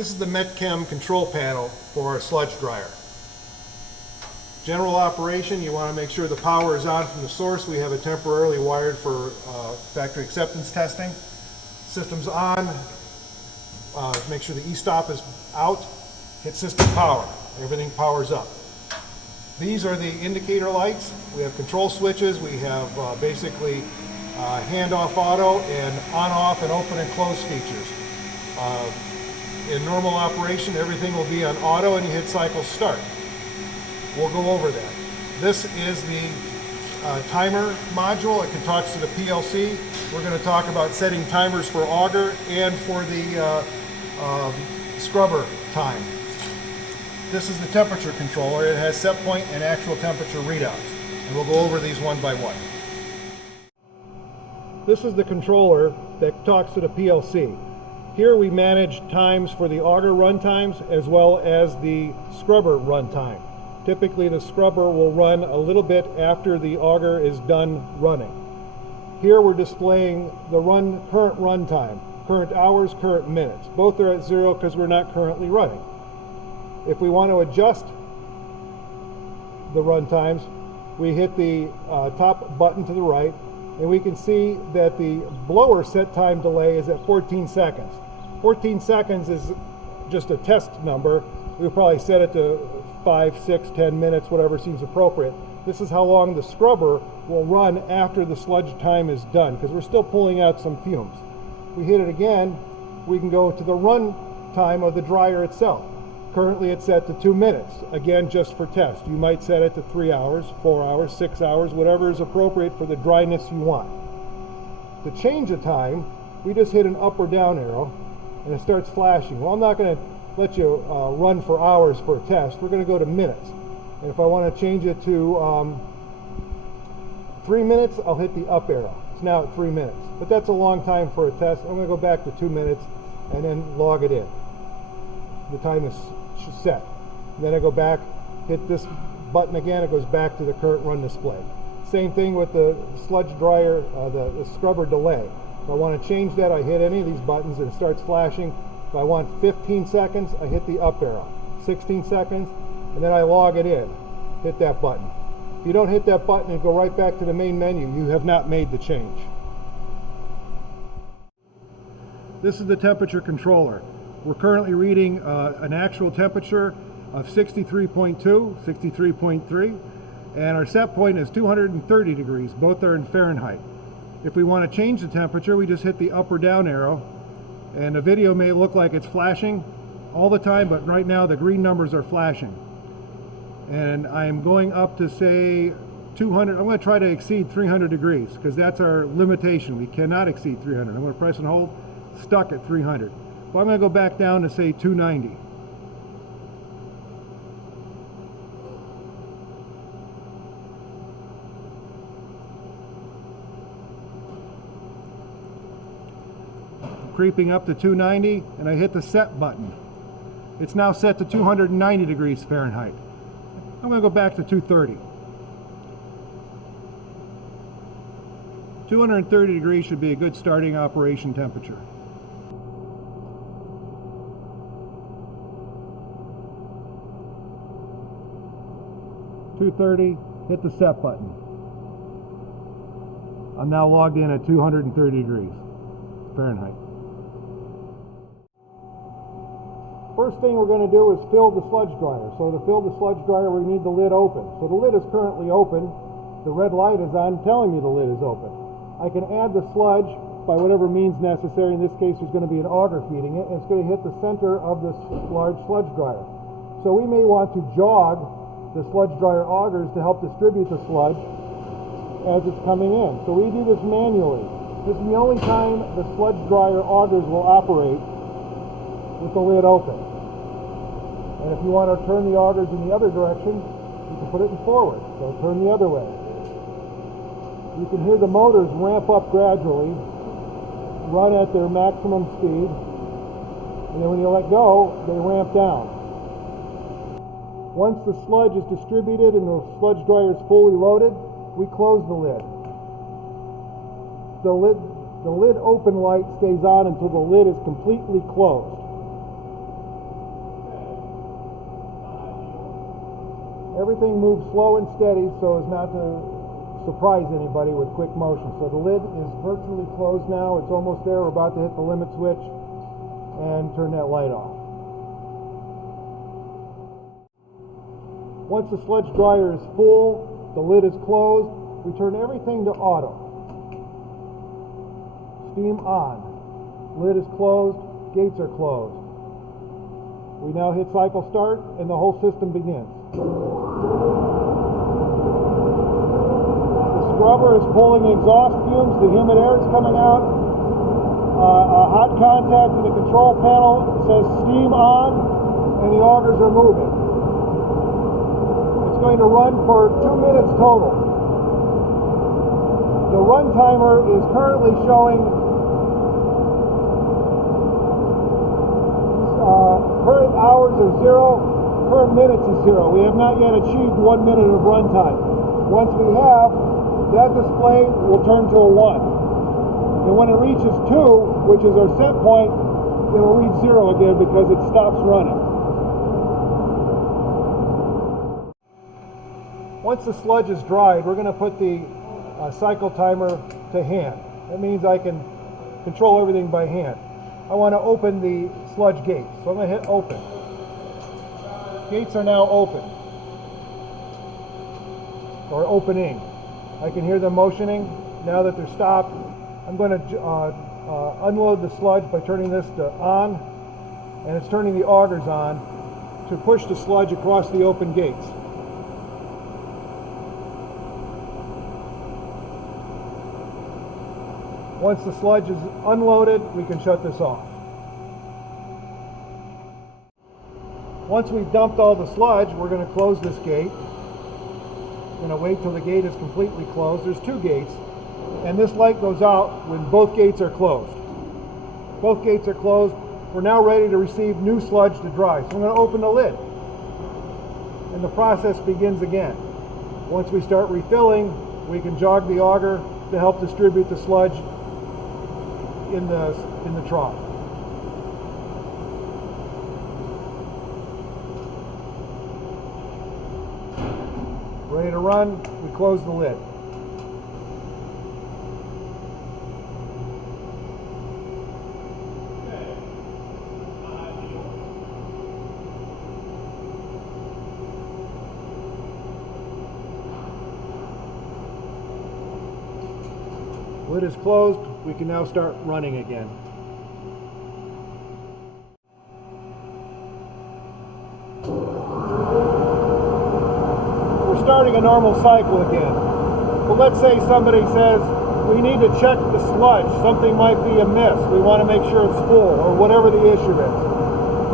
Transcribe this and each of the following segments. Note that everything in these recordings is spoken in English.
This is the Met-Chem control panel for our sludge dryer. General operation, you want to make sure the power is on from the source. We have it temporarily wired for factory acceptance testing. System's on. Make sure the e-stop is out. Hit system power. Everything powers up. These are the indicator lights. We have control switches. We have basically handoff auto and on-off and open and close features. In normal operation, everything will be on auto and you hit cycle start. We'll go over that. This is the timer module. It talks to the PLC. We're going to talk about setting timers for auger and for the scrubber time. This is the temperature controller. It has set point and actual temperature readouts. And we'll go over these one by one. This is the controller that talks to the PLC. Here we manage times for the auger run times as well as the scrubber run time. Typically the scrubber will run a little bit after the auger is done running. Here we're displaying the current run time, current hours, current minutes. Both are at 0 because we're not currently running. If we want to adjust the run times, we hit the top button to the right, and we can see that the blower set time delay is at 14 seconds. 14 seconds is just a test number. We'll probably set it to 5, 6, 10 minutes, whatever seems appropriate. This is how long the scrubber will run after the sludge time is done, because we're still pulling out some fumes. If we hit it again, we can go to the run time of the dryer itself. Currently it's set to 2 minutes, again just for test. You might set it to 3 hours, 4 hours, 6 hours, whatever is appropriate for the dryness you want. To change the time, we just hit an up or down arrow and it starts flashing. Well, I'm not going to let you run for hours for a test. We're going to go to minutes. And if I want to change it to 3 minutes, I'll hit the up arrow. It's now at 3 minutes. But that's a long time for a test. I'm going to go back to 2 minutes and then log it in. The time is set. And then I go back, hit this button again, it goes back to the current run display. Same thing with the sludge dryer, the scrubber delay. If I want to change that, I hit any of these buttons and it starts flashing. If I want 15 seconds, I hit the up arrow. 16 seconds, and then I log it in. Hit that button. If you don't hit that button and go right back to the main menu, you have not made the change. This is the temperature controller. We're currently reading an actual temperature of 63.2, 63.3, and our set point is 230 degrees. Both are in Fahrenheit. If we want to change the temperature, we just hit the up or down arrow, and the video may look like it's flashing all the time, but right now the green numbers are flashing. And I'm going up to say 200. I'm going to try to exceed 300 degrees because that's our limitation. We cannot exceed 300. I'm going to press and hold, stuck at 300. Well, I'm going to go back down to say 290. Creeping up to 290, and I hit the set button. It's now set to 290 degrees Fahrenheit. I'm going to go back to 230. 230 degrees should be a good starting operation temperature. 230, hit the set button. I'm now logged in at 230 degrees Fahrenheit. First thing we're going to do is fill the sludge dryer. So to fill the sludge dryer, we need the lid open. So the lid is currently open. The red light is on telling me the lid is open. I can add the sludge by whatever means necessary. In this case, there's going to be an auger feeding it, and it's going to hit the center of this large sludge dryer. So we may want to jog the sludge dryer augers to help distribute the sludge as it's coming in. So we do this manually. This is the only time the sludge dryer augers will operate with the lid open. And if you want to turn the augers in the other direction, you can put it in forward. So turn the other way. You can hear the motors ramp up gradually, run at their maximum speed, and then when you let go, they ramp down. Once the sludge is distributed and the sludge dryer is fully loaded, we close the lid. The lid open light stays on until the lid is completely closed. Everything moves slow and steady so as not to surprise anybody with quick motion. So the lid is virtually closed now. It's almost there. We're about to hit the limit switch and turn that light off. Once the sludge dryer is full, the lid is closed, we turn everything to auto. Steam on. Lid is closed, gates are closed. We now hit cycle start and the whole system begins. The scrubber is pulling exhaust fumes, the humid air is coming out. A hot contact in the control panel says steam on and the augers are moving. It's going to run for 2 minutes total. The run timer is currently showing current hours are 0, current minutes is 0. We have not yet achieved 1 minute of run time. Once we have, that display will turn to a 1. And when it reaches 2, which is our set point, it'll read 0 again because it stops running. Once the sludge is dried, we're going to put the cycle timer to hand. That means I can control everything by hand. I want to open the sludge gates, so I'm going to hit open. Gates are now open, or opening. I can hear them motioning. Now that they're stopped, I'm going to unload the sludge by turning this to on, and it's turning the augers on to push the sludge across the open gates. Once the sludge is unloaded, we can shut this off. Once we've dumped all the sludge, we're going to close this gate. We're going to wait till the gate is completely closed. There's 2 gates, and this light goes out when both gates are closed. Both gates are closed. We're now ready to receive new sludge to dry. So I'm going to open the lid, and the process begins again. Once we start refilling, we can jog the auger to help distribute the sludge in the trough. Ready to run, we close the lid. Lid is closed, we can now start running again. We're starting a normal cycle again. But let's say somebody says, we need to check the sludge, something might be amiss, we want to make sure it's full, or whatever the issue is.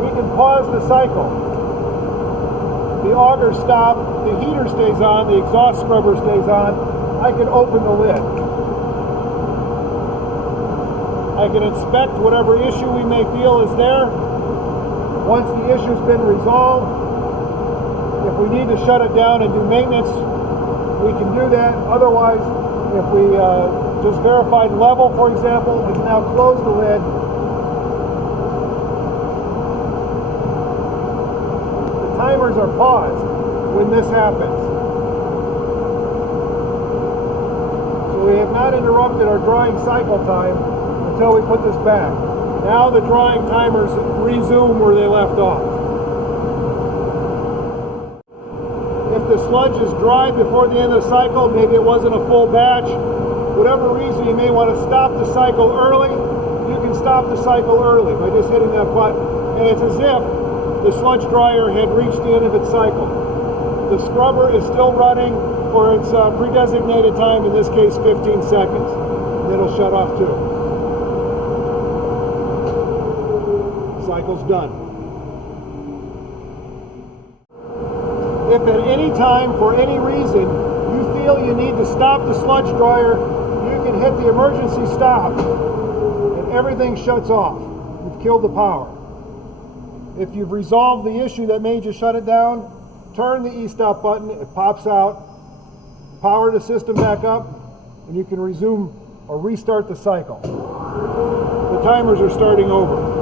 We can pause the cycle. The augers stop, the heater stays on, the exhaust scrubber stays on. I can open the lid. I can inspect whatever issue we may feel is there. Once the issue's been resolved, if we need to shut it down and do maintenance, we can do that. Otherwise, if we just verified level, for example, we can now close the lid. The timers are paused when this happens. So we have not interrupted our drying cycle time until we put this back. Now the drying timers resume where they left off. If the sludge is dried before the end of the cycle, maybe it wasn't a full batch, whatever reason you may want to stop the cycle early, you can stop the cycle early by just hitting that button. And it's as if the sludge dryer had reached the end of its cycle. The scrubber is still running for its pre-designated time, in this case 15 seconds. And it'll shut off too. Cycle's done. If at any time, for any reason, you feel you need to stop the sludge dryer, you can hit the emergency stop and everything shuts off. You've killed the power. If you've resolved the issue that made you shut it down, turn the e-stop button, it pops out, power the system back up, and you can resume or restart the cycle. The timers are starting over.